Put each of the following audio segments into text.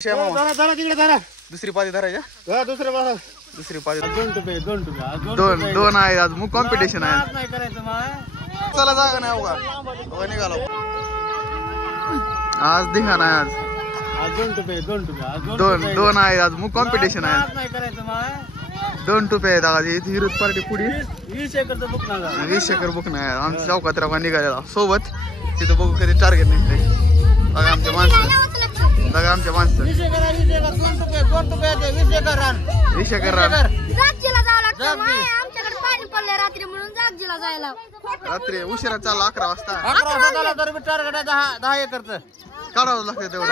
दुसरी पाती धरायच्या दुसरी पाती दोन आहे आज मग कॉम्पिटिशन आहे चला जागा नाही अवघा निघाला आज धिंगाणा आहे आज दोन आहे आज मग कॉम्पिटिशन आहे 2 टुपे आहेत आज हिरूज पार्टी पुढे 20 एकर बुक नाही आमच्या चौकात राव निघालेला सोबत तिथं बघू कधी टार्गेट निघते बघा आमच्या माणसं बघा आमच्या माणसं 20 एकर रान रात्री उशिरा चालला 11 वाजता 10 एकरच काढावं लागतं तेवढं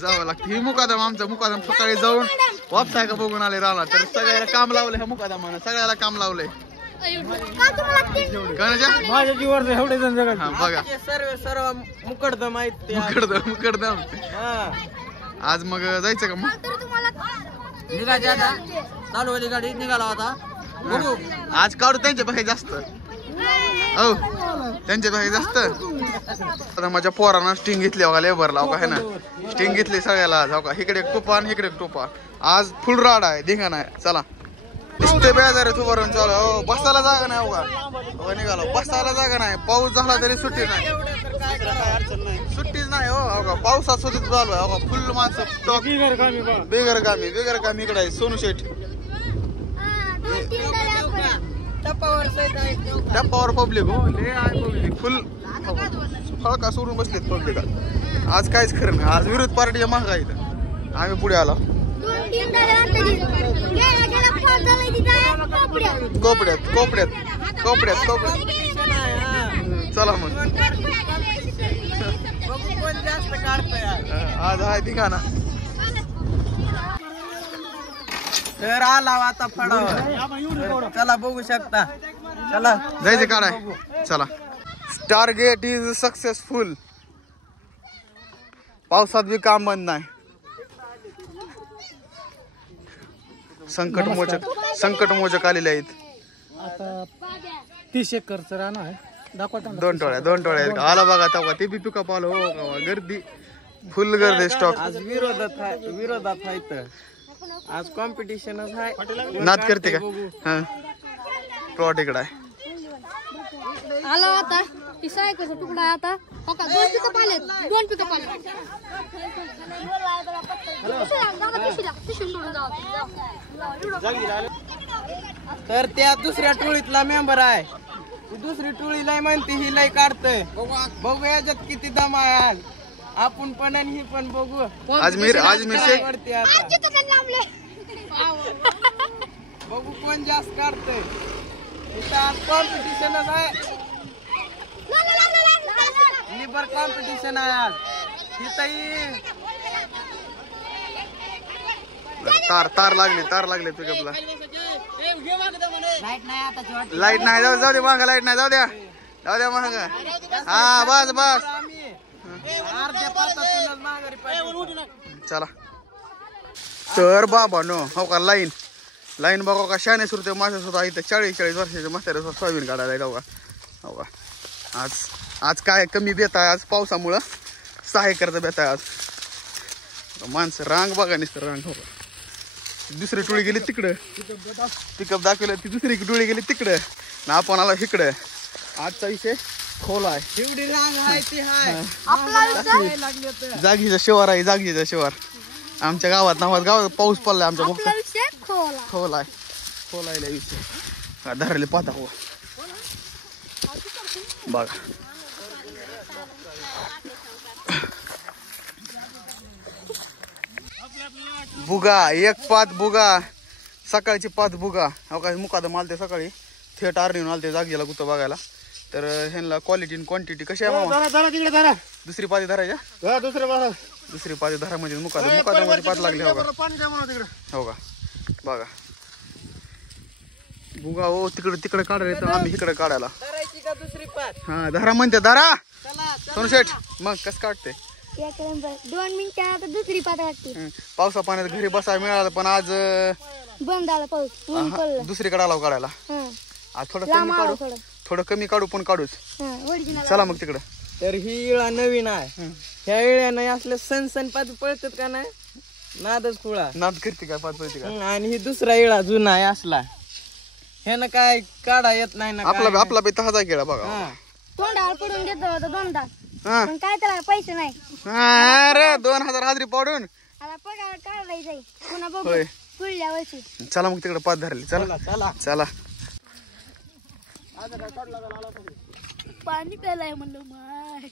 जावं लागतं ही मुकादम आमचा मुकादम सकाळी जाऊन वापसाय का बघून आले राहणार तर सगळ्याला काम लावले ह्या मुकादमानं सगळ्याला काम लावलंय माझ्या जीवर एवढे जण बघा सर्व मुकडदम आहेत मुकडदम आज मग जायचं का मग निघायचं आता चालूवाली गाडी निघाला होता बघू आज काढू त्यांच्या बाहेर जास्त हो त्यांच्या बाहेर जास्त आता माझ्या पोरांना स्टिंग घेतली बघा लेबरला का है ना स्टिंग घेतली सगळ्याला आज का इकडे एक टोपा आणि इकडे एक टोपा आज फुल राड आहे धिंगाणा आहे चला नुसते बेजार आहे उभारून चालू हो बसायला जागा नाही अवघा निघाला बसायला जागा नाही पाऊस झाला तरी सुट्टी नाही सुट्टीच नाही हो अवघा पावसात सुद्धा चालू आहे अवघा फुल माणसं बेगर कामी इकडे आहे सोनू शेठ टप्पावर पब्लिक हो पब्लिक फुल फळका सोडून बसलेत पब्लिक आज काहीच खरं नाही आज विरोध पार्टीच्या महागा इथं आम्ही पुढे आलो कोपड्यात चला मग आज आहे ठिकाणा तर आला आता फडावर चला बघू शकता चला जायचं काढाय चला टार्गेट इज सक्सेसफुल पावसात बी काम बंद नाही संकट मोचक आलेले आहेत आता 30 एकरचं रान आहे दाखवता दोन टोळ्या आला बघा तेव्हा ते बी पिकअप आलं हो गर्दी फुल गर्दी स्टॉक आज विरोधात आहे आज कॉम्पिटिशनच आहे नाद करते का हा प्लॉट इकडे आहे आला आता सायकलचा तुकडा आहे आता दोन पिकअप आले तर त्या दुसऱ्या टोळीतला मेंबर आहे दुसरी टोळी लय म्हणते ही लय काढतय बघू याच्यात किती दम आहे आज आपण पण आणि ही पण बघू अजमेर बघू कोण जास्त काढतय कॉम्पिटिशनच आहे लिबर कॉम्पिटिशन आहे आज तार लागले पिकअपला लाईट नाही जाऊ दे मागा लाईट नाही जाऊ द्या मागा हा बस चला तर बाबा नो हो का लाईन बघा का शाने सुरते माझ्या सुद्धा इथं 40 वर्षाच्या म्हाताऱ्या सुद्धा सोयाबीन काढायला येत हो का आज काय कमी बेत आहे आज पावसामुळं 6 एकरचा बेत आहे आज माणसं रांग बघा नुसतं रांग हो दुसरी टोळी गेली तिकडं पिकअप दाखवलं ती दुसरी टोळी गेली तिकडं ना आपण आला इकडं आजचा विषय खोला आहे जागीचा शिवार आमच्या गावात पाऊस पडलाय आमच्या मुख्य खोला विषय धरले पाहता हो बघा बुगा एक पात बुगा सकाळची पात बुगा हो का मुकादम आलते सकाळी थेट आर्नीहून आलते जागेला कुठं बघायला तर ह्यांना क्वालिटी आणि क्वांटिटी कशी आहे मामा दुसरी पाती धरायच्या दुसरी पाती धरा म्हणजे मुकादम पात लागली हो का बघा बुगा हो तिकडे काढायला येतं आम्ही इकडे काढायला हा धरा म्हणते धरा सोनू शेठ मग कसं काढते 2 मिनिटात दुसरी पात वाटते पावसा पाण्यात घरी बसायला मिळालं पण आज बंद आला पाऊस दुसरीकडे आला काढायला आज थोडं थोडं कमी काढू पण काढूच. ओरिजिनल चला मग तिकडं. तर ही इळा नवीन आहे. ह्या इळ्यानं असले सण पाती पळतात का नाही, नादच खुळा. नाद करते काय पाच पळते का. आणि ही दुसरा इळा जुना आहे असला, ह्यानं काय काढा येत नाही ना. आपला बी तहाचा केला बघा. तोंडावर पडून घेतो होता दोनदा, हा पण काय त्याला पैसे नाही. अरे 2000 हाजरी पाडून आता पगार काढलाय जाईल पुन्हा बघू होय. पुढल्या वर्षी. चला मग तिकडे पाच धरले. चला चला चला. पाणी प्यायलाय म्हणलं माय.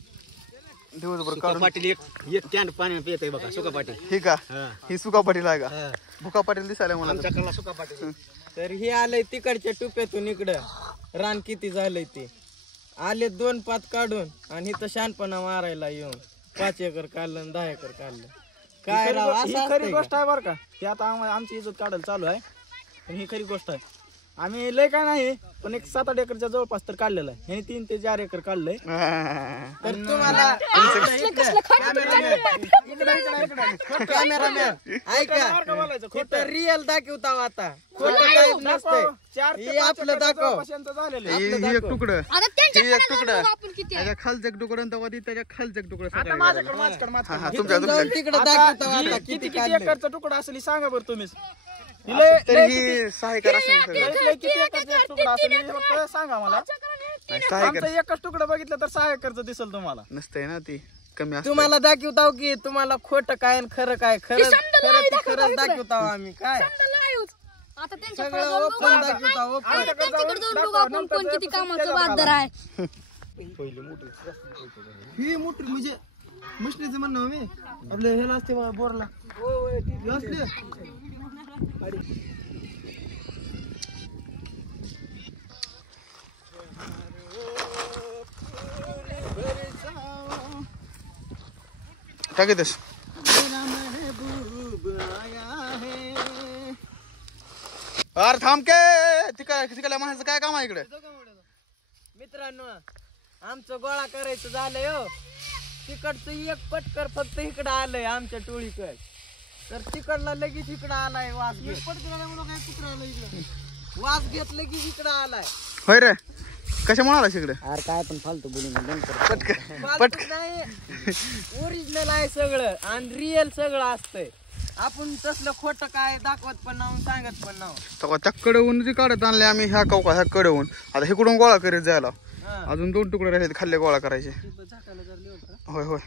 दिवसभर काढून पाटील एक कॅन पाणी पित बघा. सुका पाटील ही का, ही सुका पाटील आहे का. भुका पाटील दिसायला मला. सुका पाटील. तर ही आलंय तिकडच्या टुप्यातून इकडं. रान किती झालंय ते आले 2 पात काढून, आणि इथं शानपणा मारायला येऊन 5 एकर काढलं आणि 10 एकर काढलं. काय राव, असं खरी गोष्ट आहे बरं का. ते आता आमची इज्जत काढायला चालू आहे, पण ही खरी गोष्ट आहे. आम्ही लय काय नाही, पण एक 7-8 एकरच्या जवळपास तर काढलेलं आहे. हे 3 ते 4 एकर काढलंय. तर तुम्हाला कॅमेरामॅन ऐका, इथं रिअल दाखवता आता, खोटं काहीच नसतंय. हे आपलं दाखव. एक तुकडं, आता त्यांच्या ही एक तुकडं, आपण किती आहे. त्याच्या खालचं एक तुकडं तेव्हा त्याच्या खालचं एक तुकडं. इथून जाऊन तिकडे दाखवता आता किती एकरचा तुकडा असेल सांगा बरं तुम्हीच. तरी 6 एकर असेल सगळं. किती एकरचा तुकडा असेल हे फक्त सांगा मला. 6 एकर आमचा एकच तुकडा बघितलं तर 6 एकरचं दिसेल तुम्हाला. नसतंय ना, ती कमी असते. तुम्हाला दाखवताव की तुम्हाला खोटं काय आणि खरं काय. खरंच दाखवताव आम्ही काय आता त्यांच्या सगळं ओपन दाखवताव. ओपन तिकडे जाऊन बघू आपण कोण किती कामाचं बादर आहे. ही मोठी म्हणजे मुश्रीचं म्हणणं मी आपल्या ह्याला असते बोरला असते. टाकी दस. अरे थांब के, तिकडल्या माणसाचं काय काम आहे इकडे. मित्रांनो, आमचं गोळा करायचं झालंय हो. तिकडचं एक पटकर फक्त इकडं आलंय आमच्या टोळीकडे. तर तिकडला लगेच इकडं आलाय वास घेत. वास घेत लगेच इकडं आलाय. होय रे, कशामुळे आला इकडे. अरे काय पण फालतू बोलू पटकन नाही, ओरिजिनल आहे सगळं आणि रिअल सगळं असतंय. आपण तसलं खोटं काय दाखवत पण नाही, सांगत पण नाही. त्या कडेहून जी काढत आणले आम्ही, ह्या कौका ह्या कडेहून. आता इकडून गोळा करीत जायला अजून 2 तुकडे राहिले खाल्ले गोळा करायचे. होय होय.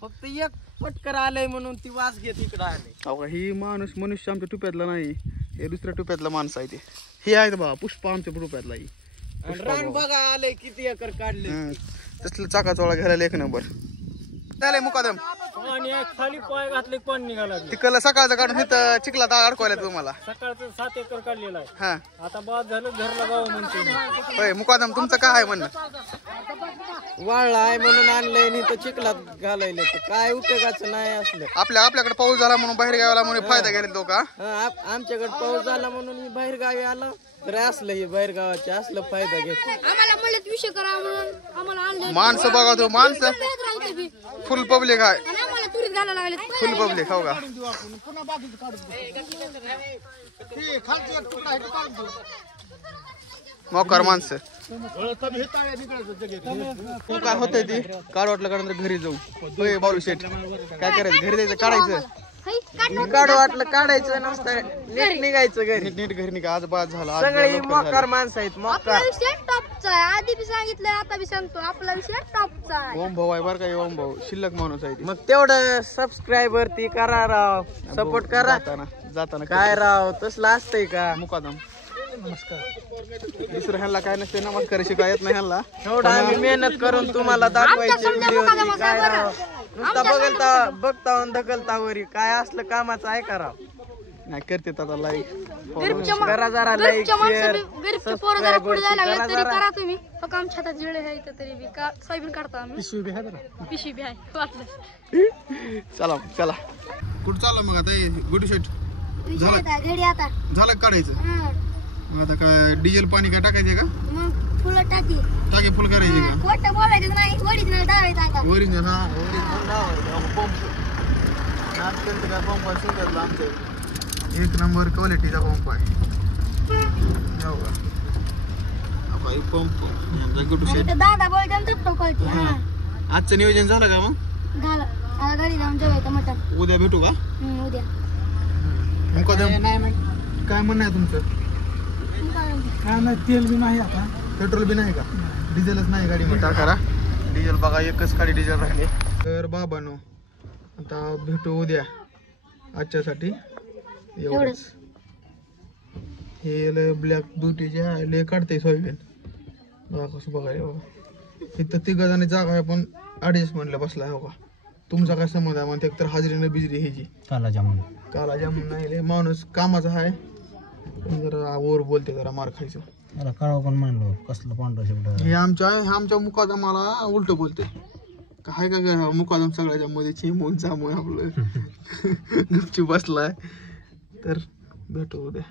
फक्त एक पटकर आलंय म्हणून ती वास घेत इकडं आले. ही मनुष्य आमच्या टुप्यातला नाही, हे दुसऱ्या टुप्यातला माणूस आहे. ते हे आहेत बा पुष्पा आमच्या टुप्यातला. ही रान बघा आलंय किती एकर काढले. तसलं चाकाचोळा घ्यायला 1 नंबर झालंय. मुकादम खाली पाय घातले पण निघाला. तिकडला सकाळचं काढून इथं चिखलात अडकवायला तुम्हाला. सकाळचं 7 एकर काढलेला आहे. हा आता बाद झालं घरला गाव म्हणतो. होय. मुकादम तुमचं काय आहे म्हणणं. वाळला आहे म्हणून आणलंय आणि इथं चिखलात घालायला काय उपयोगाचं नाही असलं. आपल्याकडे पाऊस झाला म्हणून बाहेर गावाला म्हणून फायदा घ्यायला तो का. आमच्याकडे पाऊस झाला म्हणून बाहेर गावी आलं तर असलं हे बाहेर गावाचे असलं फायदा घेत. आम्हाला म्हणलं विषय करा म्हणून आम्हाला आणलं. माणसं बघा तो, माणसं फुल पब्लिक आहे. आणि आम्हाला तुरीत घालायला लागले. फुल पब्लिक हो का. मोकार माणसं काय होतंय ती काढ वाटलं काढून घरी जाऊ. होय बालू शेठ, काय करायचं घरी जायचं काढायचं. काढ वाटलं काढायचं नसतं, नीट निघायचं घरी. नीट घरी निघा. आज बाद झाला. सगळे मोकार माणसं आहेत. आपला मोकार विषय टॉपचा आहे. आधी बी सांगितलंय आता बी सांगतो, आपला विषय टॉपचा आहे. ओम भाऊ आहे बरं का. ओम भाऊ शिल्लक माणूस आहे. मग तेवढं सबस्क्रायबर ती करा राव, सपोर्ट करा. जाताना काय राव तसलं असतंय का. मुकादम दुसरं ह्यांना काय नसते, नमस्कार शिकायत नाही ह्यांना. एवढं आम्ही मेहनत करून तुम्हाला दाखवायचे व्हिडिओ. काय राव नुसता बघता ढकलता वरी काय असलं कामाचं आहे का राव. नाही करते आता लाईक करा जरा लाईक शेअर गरीबचे पोरं जरा पुढे जायला लागले तरी करा तुम्ही. काम छातात जिळे आहे इथं तरी बी का सोयाबीन काढता आम्ही. पिशवी बी आहे वाटलं. चला चला. कुठं चाललो मग आता. गुड शेट घडी आता झालं काढायचं. मग आता काय डिझेल पाणी काय टाकायचे का. मग फुलं टाकी टाकी फुल करायची का. खोटं बोलायचं नाही, ओरिजिनल दावायचं आता. ओरिजिनल. हा ओरिजिनल पंप. आजकाल काय पंप आहे सुंदरला आमच्या 1 नंबर क्वालिटीचा पंप आहे. बाई पंप आमचा गटू शेट. दादा बोलतो आजचं नियोजन झालं का मग? झालं आता घरी जाऊन जेवायचं मटण उद्या भेटू का? उद्या मुकादम काय म्हणणं आहे तुमचं? काय नाही तेल बी नाही आता. पेट्रोल बी नाही का? डिझेलच नाही गाडी मध्ये टाका. डिझेल बघा एकच खाली डिझेल राहिले. तर बाबांनो आता भेटू उद्या. आजच्यासाठी एवढंच. हे ब्लॅक ब्युटीच्या लय काढते सोयाबीन बघा कसं बघायला. बघा इथं तिघ जणी जागा आहे पण ॲडजस्टमेंटला बसला आहे. बघा तुमचा काय संबंध आहे? म्हणते एकतर हाजरीनं बिजरी ह्याची काला जामून नाही लय माणूस कामाचा आहे पण जरा वर बोलते जरा मार खायचं. काळा पण म्हणलो कसलं पांढरा शेवट. हे आमच्या मुकादमाला उलट बोलते काय का मुकादम सगळ्याच्या मध्ये चिमून चामून आपलं गपची बसलाय. तर भेटू उद्या.